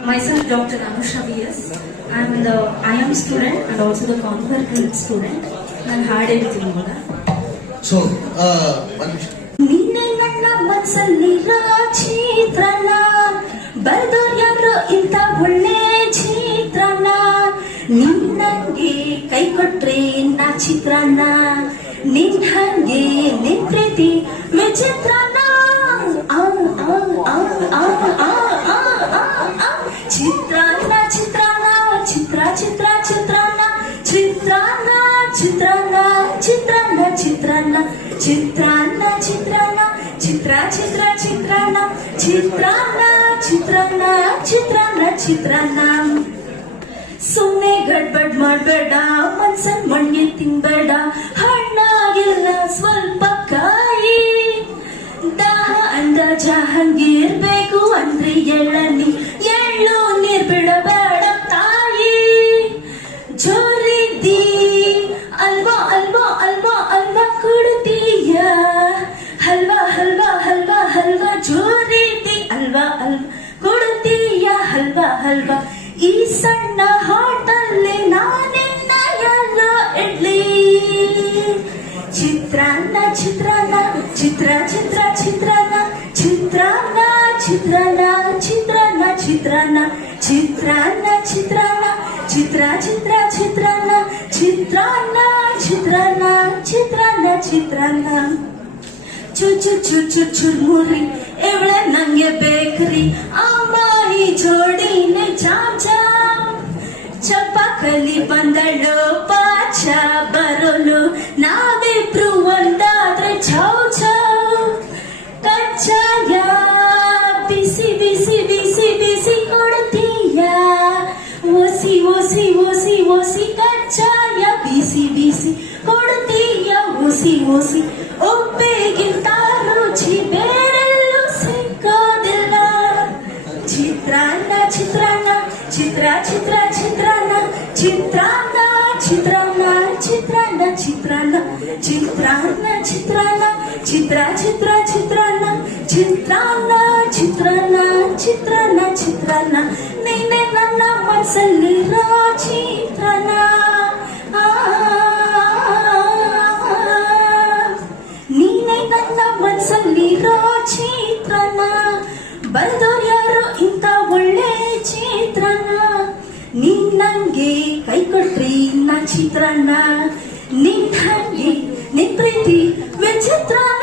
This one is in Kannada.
Myself, Dr. Anusha V.S. I'm the IM student and also the Conquer student. ನಾನು ಹಾಡು ಹೇಳ್ತೀನಿ ಇವಾಗ. ಸೊ ನಿನ್ನೆ ನನ್ನ ಮನಸ್ಸಲ್ಲಿರೋ ಚಿತ್ರಣ ಬರೆದೋರ್ ಯಾರೋ ಇಂಥ ಒಳ್ಳೆ ಚಿತ್ರಣ ನಿನ್ನಂಗೆ ಕೈ ಕೊಟ್ರೆ ನಾ ಚಿತ್ರಣ ನಿನ್ ಹಂಗೆ ನಿನ್ ಪ್ರೀತಿ ವಿಚಿತ್ರಣ ಚಿತ್ರಾನ್ನ ಚಿತ್ರಾನ್ನ ಚಿತ್ರ ಚಿತ್ರ ಚಿತ್ರಾನ್ನ ಚಿತ್ರಾನ್ನ ಚಿತ್ರಾನ್ನ ಚಿತ್ರಾನ್ನ ಚಿತ್ರಾನ್ನ ಚಿತ್ರಾನ್ನ ಚಿತ್ರಾನ್ನ ಚಿತ್ರ ಚಿತ್ರ ಚಿತ್ರಾನ್ನ ಚಿತ್ರಾನ್ನ ಚಿತ್ರಾನ್ನ ಚಿತ್ರಾನ್ನ ಚಿತ್ರಾನ್ನ ಸುಮ್ಮನೆ ಗಡ್ಬಡ್ ಮಾಡ್ಬೇಡ ಮನ್ಸನ್ ಮಣ್ಣೆ ತಿನ್ಬೇಡ ಹಣ್ಣಾಗಿಲ್ಲ ಸ್ವಲ್ಪ ಕಾಯಿ ದಾಹ ಅಂದ ಜಹಂಗಿರ್ಬೇಕು ಅಂದ್ರೆ ಎಳ್ಳನಿ ಎಳ್ಳು ನೀರ್ ಬಿಡಬೇಡ ತಾಯಿ ಜೋರಿದ್ದಿ ಅಲ್ವಾ ಅಲ್ವಾ ಅಲ್ವಾ ಅಲ್ವಾ ಕೊಡ್ತೀಯ ಹಲ್ವಾ ಹಲ್ವಾ ಹಲ್ವಾ ಹಲ್ವಾ ಜೋರಿದ್ದಿ ಅಲ್ವಾ ಅಲ್ವಾ ಕೊಡ್ತೀಯ ಹಲ್ವಾ ಹಲ್ವಾ ಈ ಸಣ್ಣ ಹಾಟಲ್ಲಿ ನಾನಿನ್ನ ಎಲ್ಲೋ ಇಡ್ಲಿ ಚಿತ್ರಾನ್ನ ಚಿತ್ರಾನ್ನ ಚಿತ್ರ ಚಿತ್ರ ಚಿತ್ರಾನ್ನ ಚಿತ್ರಾನ್ನ ಚಿತ್ರಾನ್ನ ಚಿತ್ರಾನ್ನ ಚಿತ್ರಾನ್ನ ಚಿತ್ರಾನ್ನ ಚಿತ್ರಾನ್ನ ಚಿತ್ರ ಚಿತ್ರ ಚಿತ್ರಾನ್ನ ಚಿತ್ರಾನ್ನ ಚಿತ್ರಾನ್ನ ಚಿತ್ರಾನ್ನ ಚಿತ್ರಾನ್ನ ಚುಚ್ಚು ಚುಚ್ಚು ಚುರ್ಮುರಿ ಇವಳೆ ನಂಗೆ ಬೇಕ್ರಿ ಅಮ್ಮಾಯಿ ಜೋಡಿನೇ ಚಾಮ್ ಚಾಮ್ ಚಪ್ಪಕಲಿ ಬಂದಳು ಪಾಚ ಬರೋಲು ನಾವಿಬ್ರು ಒಂದಾದ್ರೆ ಛೌ ಛೌ ಕಚ್ಚಾಯ ಬಿಸಿ ಬಿಸಿ ಬಿಸಿ ಬಿಸಿ ಕೊಡ್ತೀಯ ಓಸಿ ಓಸಿ ಓಸಿ ಓಸಿ ಕಚ್ಚಾಯ ಬಿಸಿ ಬಿಸಿ ಕೊಡ್ತೀಯ ಓಸಿ ಓಸಿ ಒಬ್ಬೆಗಿಂತ ರುಚಿ ಬೇರೆಲ್ಲೂ ಸಿಕ್ಕೋದಿಲ್ಲ ಚಿತ್ರಾನ್ನ ಚಿತ್ರಾನ್ನ ಚಿತ್ರ ಚಿತ್ರ ಚಿತ್ರಾನ್ನ ಚಿತ್ರಾನ್ನ ಚಿತ್ರಾನ್ನ ಚಿತ್ರಾನ್ನ ಚಿತ್ರಾನ್ನ ಚಿತ್ರಾನ್ನ ಚಿತ್ರಾನ್ನ ಚಿತ್ರ ಚಿತ್ರ ಚಿತ್ರಾನ್ನ ಚಿತ್ರಾನ್ನ ಚಿತ್ರಾನ್ನ ಚಿತ್ರಾನ್ನ ಚಿತ್ರಾನ್ನ ನೀನೆ ನನ್ನ ಮನಸ್ಸಲ್ಲಿರೋ ಚಿತ್ರಾನ್ನ ನೀನೆ ನನ್ನ ಮನಸ್ಸಲ್ಲಿರೋ ಚಿತ್ರಾನ್ನ ಬರೆದೋರ್ ಯಾರೋ ಇಂಥ ಒಳ್ಳೆ ಚಿತ್ರಾನ್ನ ನೀನ್ ನಂಗೆ ಕೈ ಕೊಟ್ರಿ ನಾ ಚಿತ್ರಾನ್ನ ನಿನ್ ಹಂಗೆ ನಿನ್ ಪ್ರೀತಿ ವಿಚಿತ್ರಾನ್ನ